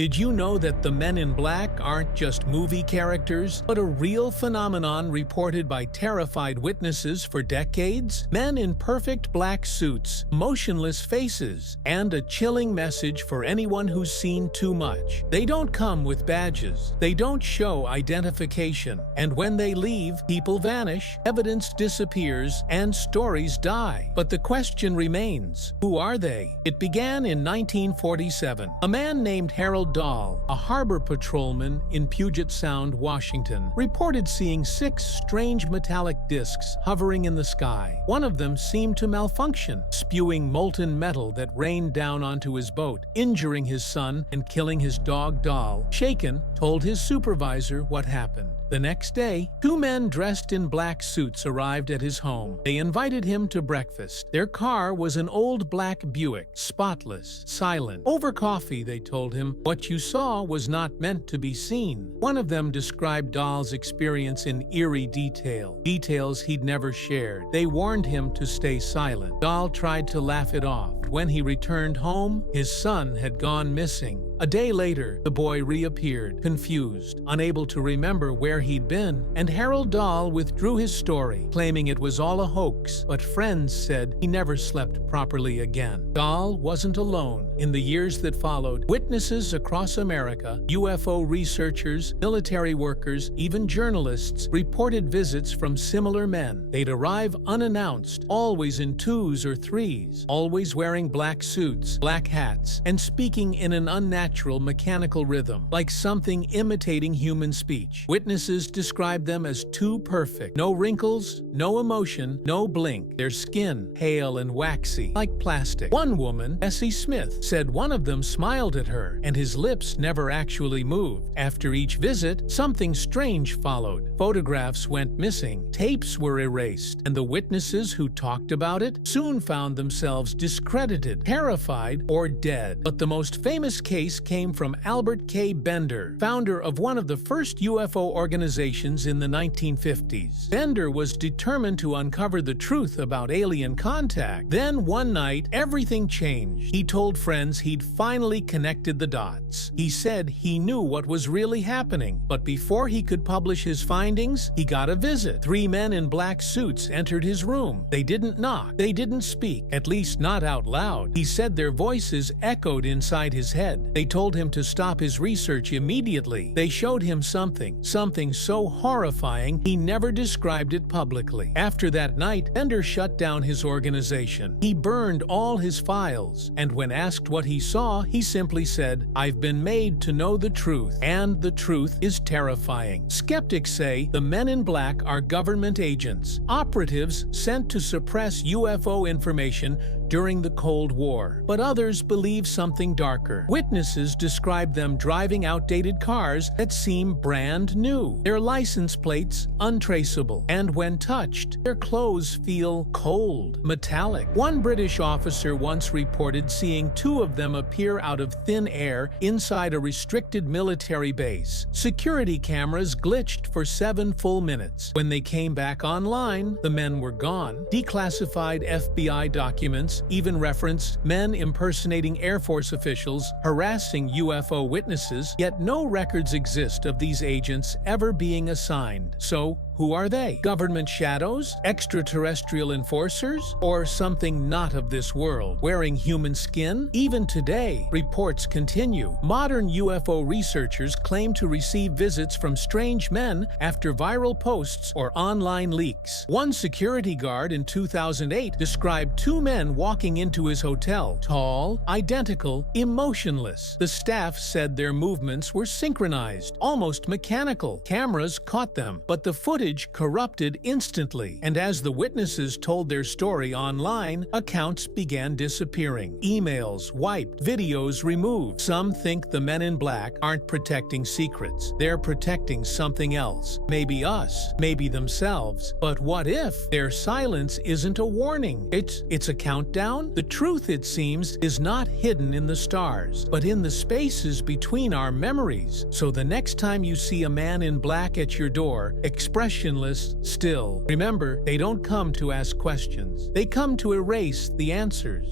Did you know that the Men in Black aren't just movie characters, but a real phenomenon reported by terrified witnesses for decades? Men in perfect black suits, motionless faces, and a chilling message for anyone who's seen too much. They don't come with badges. They don't show identification. And when they leave, people vanish, evidence disappears, and stories die. But the question remains, who are they? It began in 1947. A man named Harold Dahl, a harbor patrolman in Puget Sound, Washington, reported seeing 6 strange metallic discs hovering in the sky. One of them seemed to malfunction, spewing molten metal that rained down onto his boat, injuring his son and killing his dog Dahl. Shaken, told his supervisor what happened. The next day, 2 men dressed in black suits arrived at his home. They invited him to breakfast. Their car was an old black Buick, spotless, silent. Over coffee, they told him, what you saw was not meant to be seen. One of them described Dahl's experience in eerie detail, details he'd never shared. They warned him to stay silent. Dahl tried to laugh it off. When he returned home, his son had gone missing. A day later, the boy reappeared, confused, unable to remember where he'd been, and Harold Dahl withdrew his story, claiming it was all a hoax, but friends said he never slept properly again. Dahl wasn't alone. In the years that followed, witnesses across America, UFO researchers, military workers, even journalists, reported visits from similar men. They'd arrive unannounced, always in 2s or 3s, always wearing black suits, black hats, and speaking in an unnatural mechanical rhythm, like something imitating human speech. Witnesses described them as too perfect. No wrinkles, no emotion, no blink. Their skin pale and waxy, like plastic. One woman, Bessie Smith, said one of them smiled at her, and his lips never actually moved. After each visit, something strange followed. Photographs went missing, tapes were erased, and the witnesses who talked about it soon found themselves discredited, terrified, or dead. But the most famous case came from Albert K. Bender, founder of one of the first UFO organizations in the 1950s. Bender was determined to uncover the truth about alien contact. Then one night, everything changed. He told friends he'd finally connected the dots. He said he knew what was really happening, but before he could publish his findings, he got a visit. 3 men in black suits entered his room. They didn't knock. They didn't speak, at least not out loud. He said their voices echoed inside his head. They told him to stop his research immediately. They showed him something so horrifying he never described it publicly. After that night, Bender shut down his organization. He burned all his files, and when asked what he saw, he simply said, "I've been made to know the truth, and the truth is terrifying." Skeptics say the men in black are government agents, operatives sent to suppress UFO information during the Cold War. But others believe something darker. Witnesses describe them driving outdated cars that seem brand new, their license plates untraceable, and when touched, their clothes feel cold, metallic. One British officer once reported seeing 2 of them appear out of thin air inside a restricted military base. Security cameras glitched for 7 full minutes. When they came back online, the men were gone. Declassified FBI documents even referenced men impersonating Air Force officials harassing UFO witnesses, yet no records exist of these agents ever being assigned. So, who are they? Government shadows? Extraterrestrial enforcers? Or something not of this world, wearing human skin? Even today, reports continue. Modern UFO researchers claim to receive visits from strange men after viral posts or online leaks. One security guard in 2008 described 2 men walking into his hotel, tall, identical, emotionless. The staff said their movements were synchronized, almost mechanical. Cameras caught them, but the footage corrupted instantly, and as the witnesses told their story online, accounts began disappearing. Emails wiped, videos removed. Some think the men in black aren't protecting secrets. They're protecting something else. Maybe us, maybe themselves. But what if their silence isn't a warning? It's a countdown? The truth, it seems, is not hidden in the stars, but in the spaces between our memories. So the next time you see a man in black at your door, expressionless, still, remember, they don't come to ask questions. They come to erase the answers.